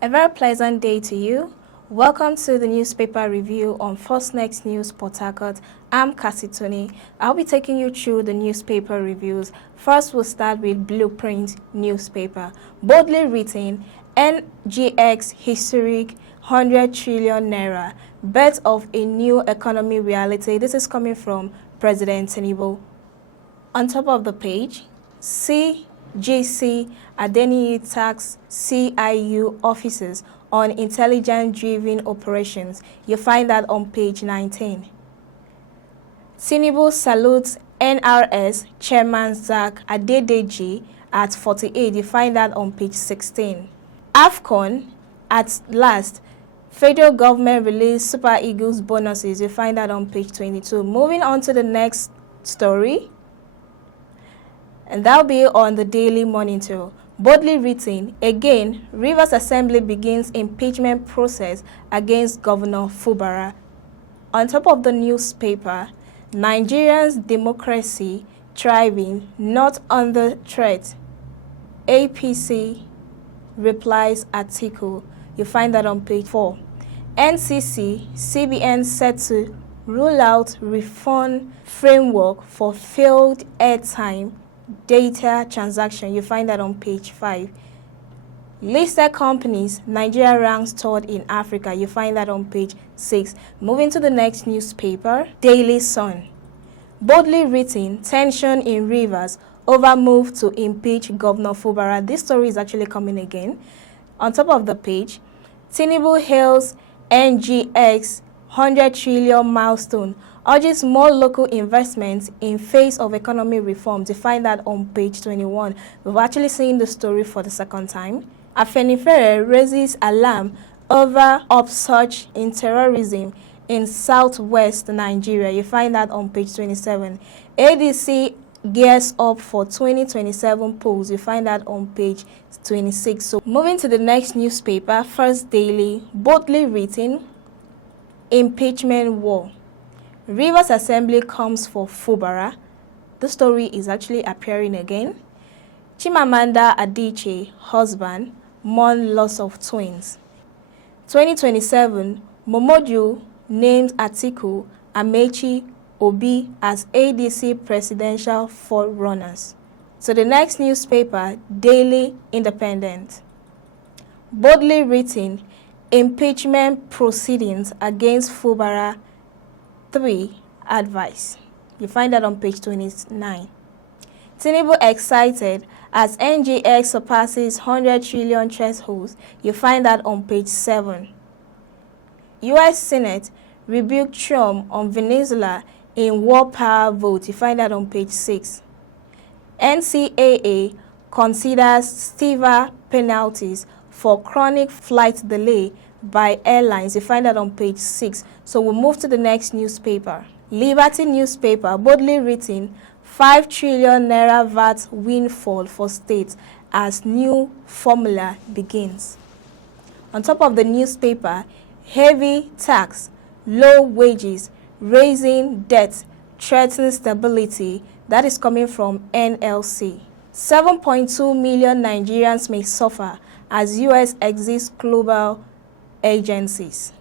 A very pleasant day to you. Welcome to the newspaper review on First Next News Port Harcourt. I'm Cassie Tony. I'll be taking you through the newspaper reviews. First, we'll start with Blueprint newspaper. Boldly written, NGX historic 100 trillion naira. Birth of a new economy reality. This is coming from President Tinubu. On top of the page, CGC Adeniyi tax CIU officers on intelligence-driven operations. You find that on page 19. Tinubu salutes NRS Chairman Zak Adedeji at 48. You find that on page 16. AFCON at last. Federal government released Super Eagles bonuses. You find that on page 22. Moving on to the next story, and that'll be on the Daily Monitor. Boldly written, again, Rivers Assembly begins impeachment process against Governor Fubara. On top of the newspaper, Nigeria's democracy thriving, not under threat. APC replies article. You find that on page 4. NCC, CBN set to rule out refund framework for failed airtime data transaction. You find that on page 5. Listed companies, Nigeria ranks third in Africa. You find that on page 6. Moving to the next newspaper, Daily Sun. Boldly written, tension in Rivers over move to impeach Governor Fubara. This story is actually coming again. On top of the page, Tinubu hails NGX 100 trillion milestone, urges more local investments in face of economic reforms. You find that on page 21. We've actually seen the story for the second time. Afenifere raises alarm over upsurge in terrorism in southwest Nigeria. You find that on page 27. ADC gears up for 2027 polls. You find that on page 26. So moving to the next newspaper, First Daily, boldly written, impeachment war. Rivers Assembly comes for Fubara. The story is actually appearing again. Chimamanda Adichie, husband, mourn loss of twins. 2027, Momodu names Atiku, Amechi, Obi as ADC presidential forerunners. So the next newspaper, Daily Independent. Boldly written, impeachment proceedings against Fubara 3 advice. You find that on page 29. Tinubu excited as NGX surpasses 100 trillion threshold. You find that on page 7. U.S. Senate rebuked Trump on Venezuela in war power vote. You find that on page 6. NCAA considers severe penalties for chronic flight delay by airlines. You find that on page 6. So we'll move to the next newspaper. Liberty newspaper, boldly written, 5 trillion naira VAT windfall for states as new formula begins. On top of the newspaper, heavy tax, low wages, raising debt, threatens stability. That is coming from NLC. 7.2 million Nigerians may suffer as US exits global agencies.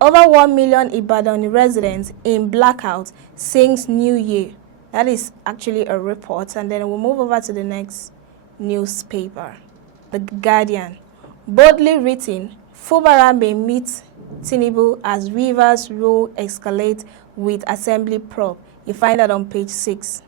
Over 1 million Ibadan residents in blackout since New Year. That is actually a report. And then we'll move over to the next newspaper, The Guardian. Boldly written, Fubara may meet Tinubu as Rivers row escalate with Assembly probe. You find that on page 6.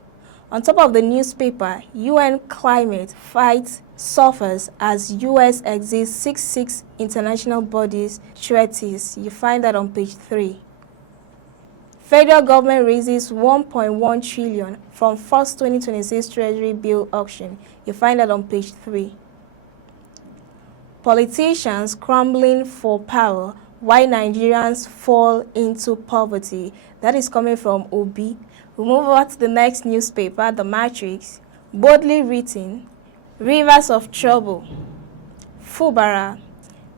On top of the newspaper, UN climate fight suffers as US exits 66 international bodies treaties. You find that on page 3. Federal government raises 1.1 trillion from first 2026 Treasury bill auction. You find that on page 3. Politicians crumbling for power while Nigerians fall into poverty. That is coming from Obi. We move on to the next newspaper, The Matrix. Boldly written, Rivers of Trouble. Fubara,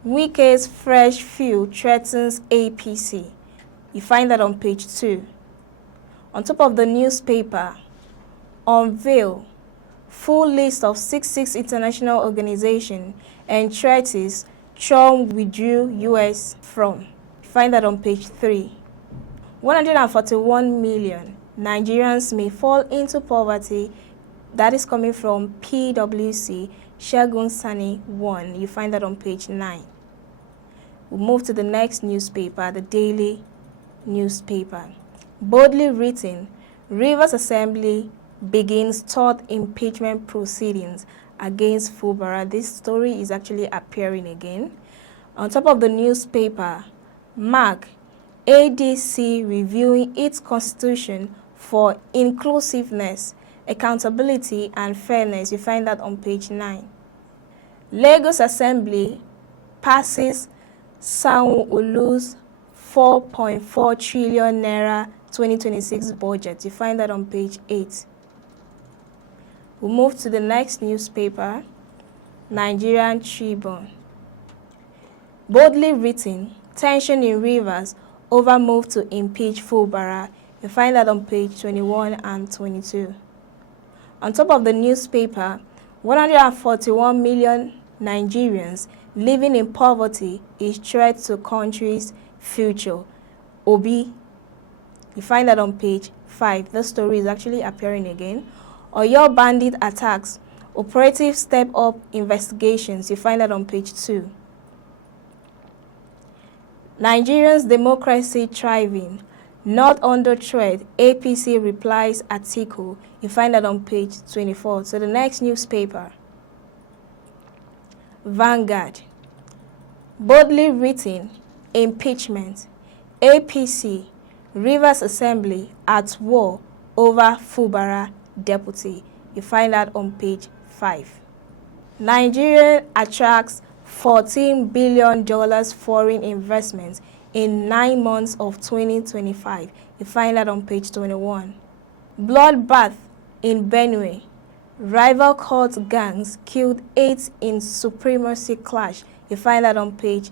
Wike's fresh fuel threatens APC. You find that on page 2. On top of the newspaper, unveil full list of 66 international organizations and treaties Trump withdrew US from? Find that on page 3. 141 million Nigerians may fall into poverty. That is coming from PwC, Shegun Sani 1. You find that on page 9. We'll move to the next newspaper, the Daily newspaper. Boldly written, Rivers Assembly begins third impeachment proceedings against Fubara. This story is actually appearing again. On top of the newspaper, Mark, ADC reviewing its constitution for inclusiveness, accountability and fairness. You find that on page 9. Lagos Assembly passes Sanwo-Olu's 4.4 trillion naira 2026 budget. You find that on page 8. We'll move to the next newspaper, Nigerian Tribune. Boldly written, tension in Rivers over move to impeach Fubara. You find that on page 21 and 22. On top of the newspaper, 141 million Nigerians living in poverty is threat to country's future. Obi. You find that on page 5. The story is actually appearing again. Oyo bandit attacks. Operatives step up investigations. You find that on page 2. Nigerians' democracy thriving, not under threat. APC replies Atiku. You find that on page 24. So the next newspaper, Vanguard. Boldly written, impeachment. APC, Rivers Assembly at war over Fubara deputy. You find that on page 5. Nigeria attracts $14 billion foreign investments in 9 months of 2025. You find that on page 21. Bloodbath in Benue. Rival cult gangs killed 8 in supremacy clash. You find that on page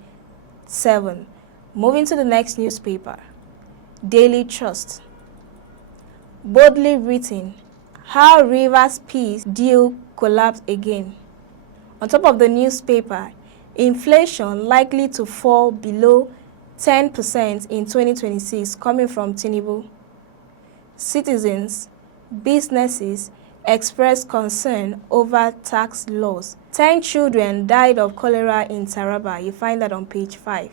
7. Moving to the next newspaper, Daily Trust. Boldly written, how Rivers peace deal collapsed again. On top of the newspaper, inflation likely to fall below 10% in 2026, coming from Tinubu. Citizens, businesses express concern over tax laws. 10 children died of cholera in Taraba. You find that on page 5.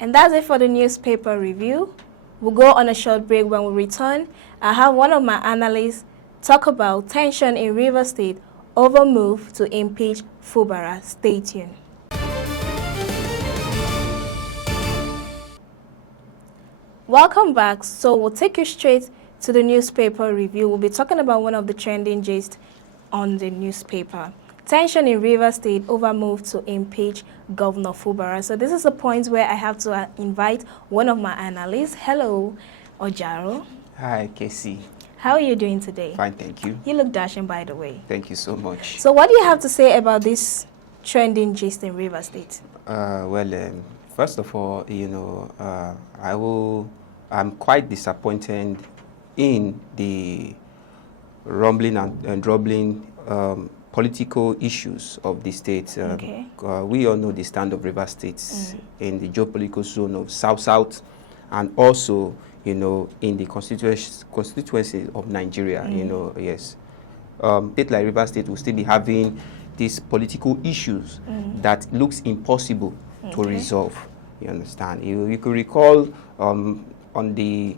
And that's it for the newspaper review. We'll go on a short break. When we return, I have one of my analysts talk about tension in Rivers State over move to impeach Fubara. Stay tuned. Welcome back. So we'll take you straight to the newspaper review. We'll be talking about one of the trending gists on the newspaper. Tension in Rivers State over move to impeach Governor Fubara. So this is the point where I have to invite one of my analysts. Hello, Ojaro. Hi, Casey. How are you doing today? Fine, thank you. You look dashing, by the way. Thank you so much. So what do you have to say about this trending gist in Rivers State? First of all, I'm quite disappointed in the rumbling and troubling political issues of the state. Okay. We all know the stand of Rivers State in the geopolitical zone of South-South, and also, in the constituency of Nigeria. Yes. State like Rivers State will still be having these political issues that looks impossible to resolve. You understand? You could recall on the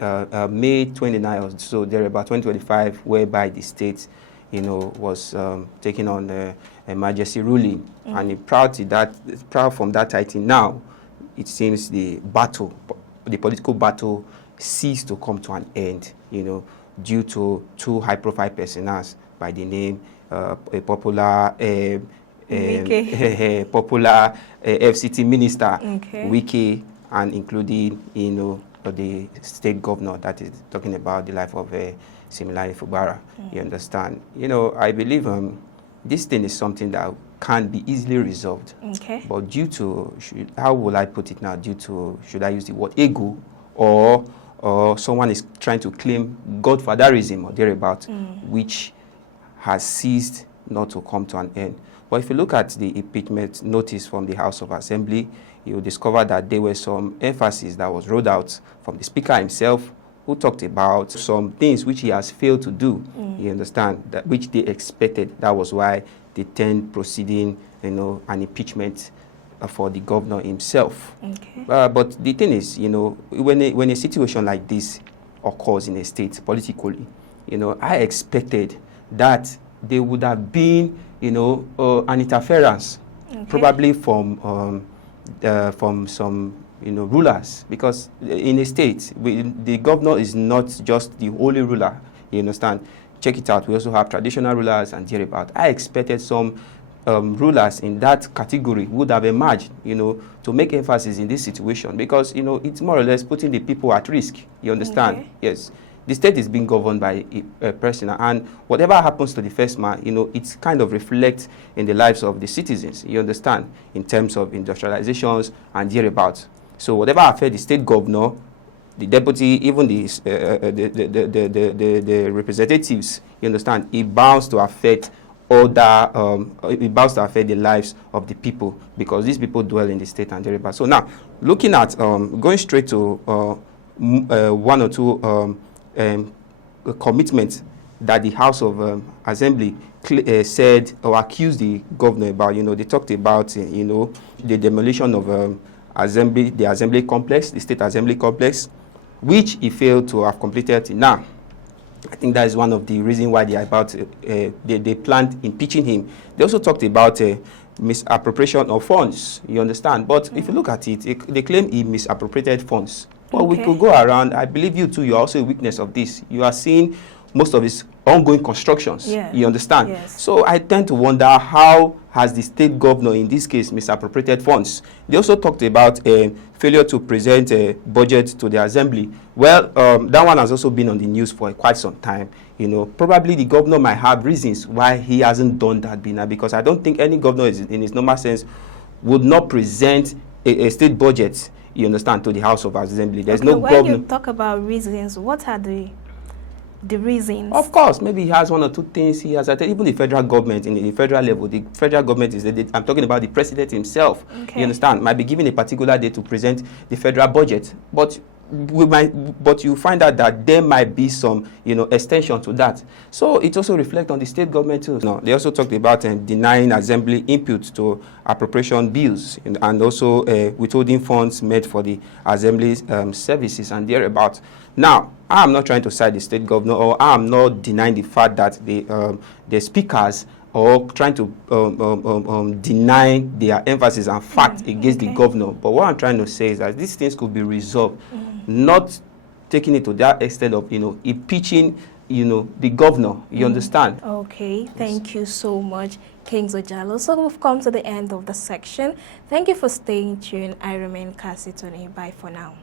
May 29th, so there about 2025, whereby the state, was taking on a emergency ruling, and proud from that title. Now, it seems the political battle ceased to come to an end, due to two high-profile personas by the name a popular FCT minister, Wike, and including, the state governor that is talking about the life of Similai Fubara. You understand? I believe this thing is something that can be easily resolved. Okay. But due to, how will I put it now? Due to, should I use the word ego, or someone is trying to claim godfatherism or thereabout, which has ceased not to come to an end. But if you look at the impeachment notice from the House of Assembly, you'll discover that there were some emphasis that was rolled out from the Speaker himself, who talked about some things which he has failed to do, you understand, that which they expected. That was why they turned proceeding, an impeachment for the governor himself. Okay. But the thing is, when a situation like this occurs in a state politically, I expected that there would have been, an interference, probably from some, rulers, because in a state, the governor is not just the only ruler. You understand? Check it out. We also have traditional rulers and thereabout. I expected some rulers in that category would have emerged, to make emphasis in this situation, because, it's more or less putting the people at risk. You understand? Okay. Yes. The state is being governed by a person, and whatever happens to the first man, it kind of reflects in the lives of the citizens, you understand, in terms of industrializations and thereabouts. So whatever affects the state governor, the deputy, even the representatives, you understand, it bounds to affect it bounds to affect the lives of the people, because these people dwell in the state and thereabouts. So now, looking at, going straight to one or two commitments that the House of Assembly said or accused the governor about. They talked about the demolition of the assembly complex, the state assembly complex, which he failed to have completed. Now, I think that is one of the reasons why they planned impeaching him. They also talked about misappropriation of funds, you understand. But if you look at it, they claim he misappropriated funds. Well, we could go around. I believe you too, you're also a witness of this. You are seeing most of his ongoing constructions. Yeah. You understand? Yes. So I tend to wonder, how has the state governor, in this case, misappropriated funds? They also talked about failure to present a budget to the assembly. Well, that one has also been on the news for quite some time. Probably the governor might have reasons why he hasn't done that, because I don't think any governor in his normal sense would not present a state budget, you understand, to the House of Assembly. There's no when governor. you talk about reasons, what are the reasons? Of course, maybe he has one or two things he has. Even the federal government, in the federal level, the federal government I'm talking about the president himself. Okay. You understand? Might be given a particular day to present the federal budget, but you find out that there might be some, extension to that. So it also reflects on the state government too. No, they also talked about denying assembly input to appropriation bills, and also withholding funds made for the assembly's services and thereabouts. Now, I'm not trying to side the state governor, or I'm not denying the fact that the speakers or trying to deny their emphasis and fact against the governor. But what I'm trying to say is that these things could be resolved, not taking it to that extent of, impeaching, the governor. You understand? Okay, thank you so much, Kings Ojalo. So we've come to the end of the section. Thank you for staying tuned. I remain Cassie Tony. Bye for now.